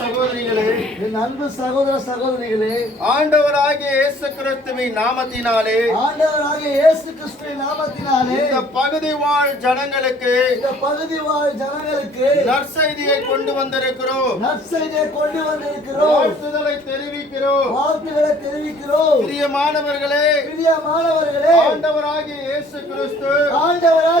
சகோதரிகளே என் அன்பு சகோதர சகோதரிகளே ஆண்டவராகிய இயேசு கிறிஸ்துவின் நாமத்தினாலே ஆண்டவராகிய இயேசு கிறிஸ்துவின் நாமத்தினாலே இந்த பகுதி வாழ் ஜனங்களுக்கு இந்த பகுதி வாழ் ஜனங்களுக்கு நற்செய்தியை கொண்டு வந்திருக்கிறோம். நற்செய்தியை கொண்டு வந்திருக்கிறோம். வாழ்த்துதலை தெரிவிக்கிறோம். வாழ்த்துக்களை தெரிவிக்கிறோம். பிரியமானவர்களே பிரியமானவர்களே ஆண்டவராகிய இயேசு கிறிஸ்து ஆண்டவராகிய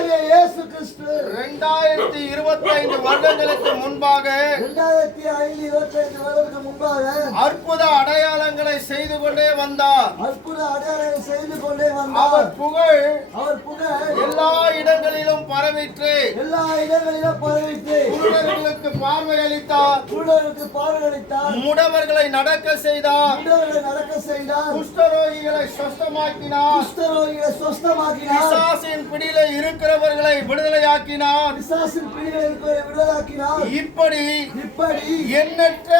இயேசு கிறிஸ்து இரண்டாயிரத்தி இருபத்தி ஐந்து வருடங்களுக்கு முன்பாக இரண்டாயிரத்தி ஐந்து இருபத்தி ஐந்து வருடத்துக்கு முன்பாக அற்புத அடையாளங்களை செய்து கொண்டே வந்தார். அற்புத அடையாளம் செய்து கொண்டே அவர் வந்தார் புகழ் அவர் புகழ் எல்லா இடங்களிலும் பரவிற்று. எல்லா இடங்களிலும் பரவிட்டு குருடர்களுக்கு பார்வை அளித்தார் குருடர்களுக்கு பார்வையளித்தார். முடவர்களை நடக்க செய்தார். குருடர்களை நடக்க செய்தார். குஷ்டரோகிகளை சுத்தமாக்கினார் குஷ்டரோகிகளை சுஸ்தமாக்கினார் பிசாசின் பிடியில இருக்கிறவர்களை விடுதலையாக்கினார் பிசாசின் பிடிகளை விடுதலாக்கினார் இப்படி இப்படி எண்ணற்ற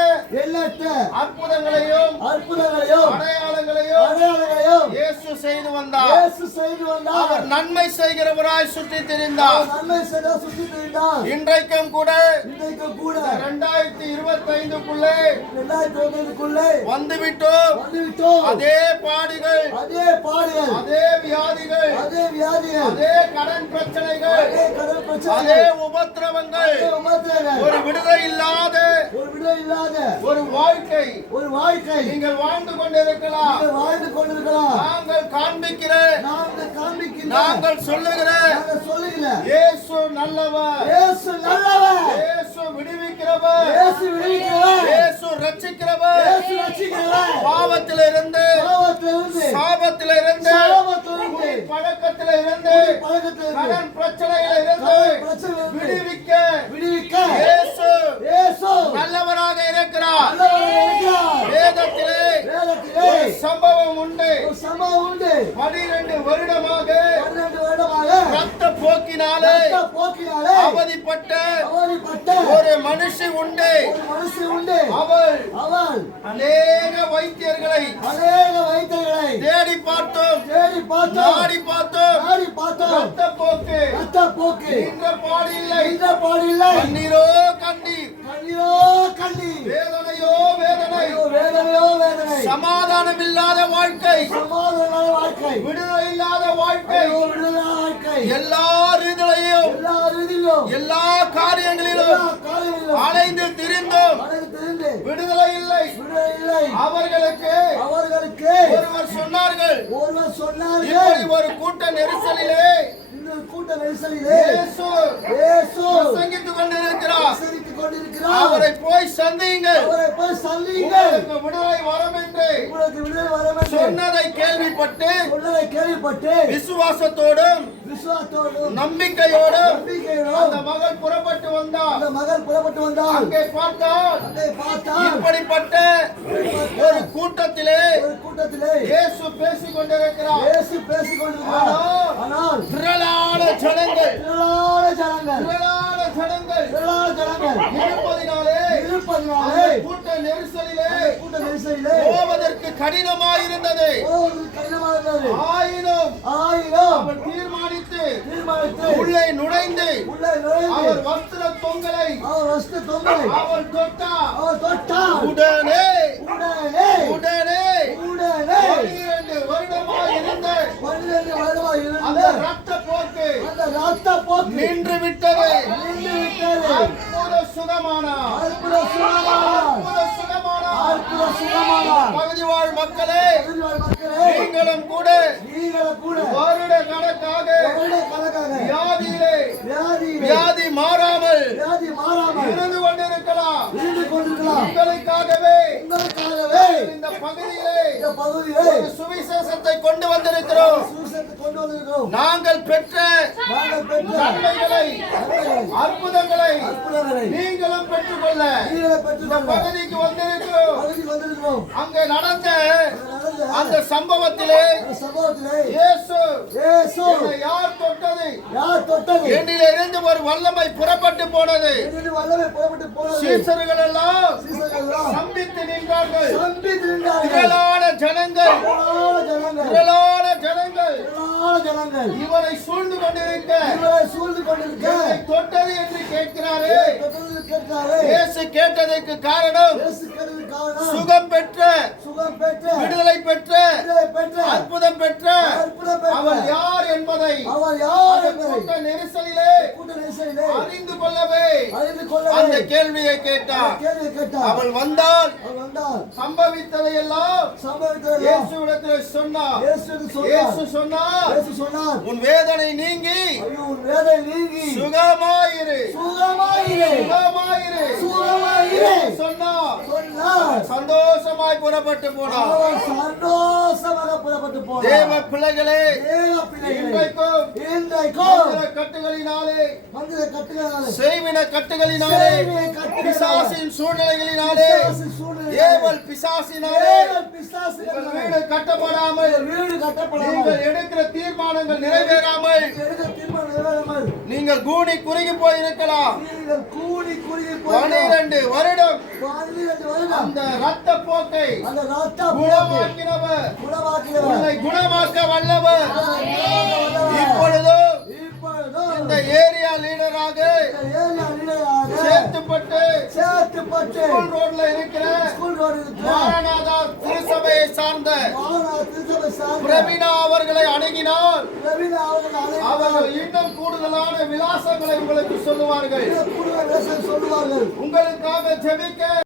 எண்ணற்ற அற்புதங்களையும் அற்புதங்களையும் அடையாளங்களையும் அடையாளங்களையும் இயேசு செய்து வந்தார். இயேசு செய்து வந்தார். அவர் நன்மை செய்கிறவராய் சுற்றி திரிந்தார். நன்மை செய்த சுற்றி திரிந்தார். இன்றைக்கும் கூட கூட. இரண்டாயிரத்தி இருபத்தி ஐந்துக்குள்ளே இரண்டாயிரத்தி ஒன்பதுக்குள்ளே வந்துவிட்டோம். வந்துவிட்டோம். அதே பாடுகள். அதே பாடுகள். அதே வியாதிகள். அதே வியாதிகள். அதே கடன் பிரச்சனைகள். அதே கடல் பிரச்சனை அதே உபத்திரவங்கள். ஒரு விடுதலை இல்லாத ஒரு விடுதலை இல்லாத ஒரு வாழ்க்கை. ஒரு வாழ்க்கை. நீங்கள் வாழ்ந்து கொண்டிருக்கலாம். நீங்கள் வாழ்ந்து கொண்டிருக்கலாம். நாங்கள் காண்பிக்கிற நாங்கள் காண்பிக்கின்ற நாங்கள் சொல்லுகிற நாங்கள் சொல்லுகிற இயேசு நல்லவர். இயேசு நல்லவர். விடுவிக்கிறவர். இயேசு விடுவிக்கிறவர். இயேசு ரட்சிக்கிறவர். இயேசு ரட்சிக்கிறவர். பாவத்திலிருந்து பாவத்திலிருந்து. சாபத்திலிருந்து சாபத்திலிருந்து. பழக்கத்தில இருந்து பழக்கத்திலிருந்து. கடன் பிரச்சனையிலிருந்து விடுவிக்க. விடுவிக்க. இயேசு இயேசு நல்லவராக இருக்கிறார். வேதத்திலே சம்பவம் உண்டு. சம்பவம் உண்டு. பனிரெண்டு வருடமாக பன்னெண்டு வருடமாக ரத்த போக்கினாலே போக்கினாலே அவதிப்பட்ட அவதிப்பட்ட ஒரு மனுஷி உண்டு. ஒரு மனுஷன் உண்டு. அவள் அவள் அநேக வைத்தியர்களை அநேக வைத்தியர்களை தேடி பார்த்தோம். தேடி பார்த்தோம். நாடி பார்த்தோம். நாடி பார்த்தோம். ரத்த போக்கு. ரத்த போக்கு. நின்ற பாடில்லை. இந்த பாடில்லை. கண்ணீரோ கண்ணீர். கண்ணீரோ கண்ணீர். வேதனையோ வேதனை. வேதனையோ வேதனை. சமாதானம் இல்லாத வாழ்க்கை. சமாதான வாழ்க்கை. விடுதலை இல்லாத வாழ்க்கை விடுதலை வாழ்க்கை. எல்லா எல்லா காரியங்களிலும் அலைந்து திரிந்தோம். விடுதலை இல்லை. விடுதலை இல்லை. அவர்களுக்கு அவர்களுக்கு ஒருவர் சொன்னார்கள். ஒருவர் சொன்னார்கள். ஒரு கூட்ட நெரிசலிலே கூட்ட நெரிசலிலே பிரசங்கித்துக் கொண்டிருக்கிறார். அவரை போய் சந்தியுங்கள். அவரை போய் சந்தியுங்கள். விடுதலை வரும் என்று. உங்களுக்கு விடுதலை வர வேண்டும் சொன்னதை கேள்விப்பட்டு சொன்னதை கேள்விப்பட்டு விசுவாசத்தோடும் விசுவாசத்தோடும் நம்பிக்கையோடும் அந்த நம்பிக்கையோடும் மகள் புறப்பட்டு வந்தார் அந்த மகள் புறப்பட்டு வந்தால் அங்கே பார்த்தால் அதை பார்த்தால் இப்படிப்பட்ட ஒரு கூட்டத்திலே ஒரு கூட்டத்திலே இயேசு பேசிக் கொண்டிருக்கிறார் இயேசு பேசிக் கொண்டிருக்கிறார் ஆனால் திரளான ஜனங்கள் திரளான ஜனங்கள் திரளான ஜனங்கள் திரளான ஜனங்கள். இருப்பதினாலே இருப்பதனாலே அந்த கூட்ட நெரிசலிலே அந்த கூட்ட நெரிசலிலே போவதற்கு கடினமாயிருந்தது. போவது கடினமாக இருந்தது. ஆயினும் அவர் தீர்மானித்து தீர்மானித்து உள்ளே நுழைந்து உள்ளே நுழைந்து அவர் வஸ்திர தொங்கலை அவர் வஸ்து தொங்கலை அவள் தொட்டா. அவர் தொட்டார் உடனே உடனே உடனே உடனே பனிரெண்டு வருடமாய் இருந்த பன்னிரண்டு அந்த இருந்த ரத்த போக்கு அந்த ரத்த போக்கு நின்று விட்டது அற்புத சுகமானார் அற்புத சுகமானார் அற்புத சுகமானார் அற்புத சுகமானார் பகுதி வாழ் மக்களே பகுதிவாழ் மக்களே நீங்களும் கூட வருட கணக்காக வியாதியிலே வியாதி மாறாமல் வியாதி மாறாமல் இருந்து கொண்டிருக்கலாம். உங்களுக்காகவே இந்த பகுதியிலே சுவிசேஷத்தை கொண்டு வந்திருக்கிறோம். நாங்கள் பெற்ற நன்மைகளை அற்புதங்களை. பெற்றுக்கொள்ள பகுதிக்கு வந்திருக்கிறோம். அங்கே நடந்த அந்த சம்பவத்திலே யார் தொட்டது? யார் தொட்டது? என்னிலிருந்து ஒரு வல்லமை புறப்பட்டு போனது. வல்லமை புறப்பட்டு போனது. சீசர்கள் எல்லாம் சம்பித்து நின்றார்கள். சம்பித்து நின்றார்கள். திரளான ஜனங்கள். திரளான ஜனங்கள். ஜனங்கள். இவரை சூழ்ந்து கொண்டிருக்க. இவரை சூழ்ந்து கொண்டிருக்க. தொட்டது என்று கேட்கிறாரே. தொட்டது கேட்கிறாரே. இயேசு கேட்டதற்கு காரணம் இயேசு கேட்டது சுகம் பெற்ற சுகம் பெற்ற விடுதலை பெற்ற அற்புதம் பெற்ற அவர் யார் என்பதை அவர் யார் கூட்ட நெரிசலிலே கூட்ட நெரிசலிலே அறிந்து கொள்ளவே அறிந்து கொள்ளவே அந்த கேள்வியை கேட்டார். கேள்வி கேட்டார். அவள் வந்தால் வந்தால் சம்பவித்ததை எல்லாம் சம்பவித்தது இயேசுவிடத்தில் சொன்னார். இயேசு சொன்னார். இயேசு சொன்னார். உன் வேதனை நீங்கி உன் வேதை நீங்கி சுகமாயிரு. சுகமாயிரே. சுகமாயிரு. சுகமாயிரு. சொன்னார். சந்தோஷமாய் புறப்பட்டு போனார். சந்தோஷமாக புறப்பட்டு தேவ போனார் பிள்ளைகளே தேவ பிள்ளைகளே இன்றைக்கும் கட்டுகளினாலே மந்திர செய்வின கட்டுகளினாலே செய்வின கட்டுகளினாலே, பிசாசின் சூழ்நிலைகளினாலே ஏவல் பிசாசினாலே தேவ வீடு கட்டப்படாமல் வீடு கட்டப்படாமல் நீங்கள் எடுக்கிற தீர்மானங்கள் நிறைவேறாமல் நீங்கள் கூடி குறுகி போயிருக்கலாம். நீங்கள் கூடி குறுகி பனிரெண்டு வருடம் அந்த ரத்த போக்கை அந்த ராத்தா குணமாக்கினவர். குணமாக்கியவர் உன்னை குணமாக்க வல்லவர். இப்பொழுது இந்த ஏரியா லீடராக சேர்த்துப்பட்டு சேர்த்துப்பட்டு ஸ்கூல் ரோட்ல இருக்கிற ஸ்கூல் ரோடு மாரநாதா திருசபையை சார்ந்த மாநா திருச்சபை சார்ந்த பிரவீனா அவர்களை அணுகினால் அவர்கள் இன்னும் கூடுதலான விலாசங்களை உங்களுக்கு சொல்லுவார்கள். உங்களுக்காக ஜெபிக்க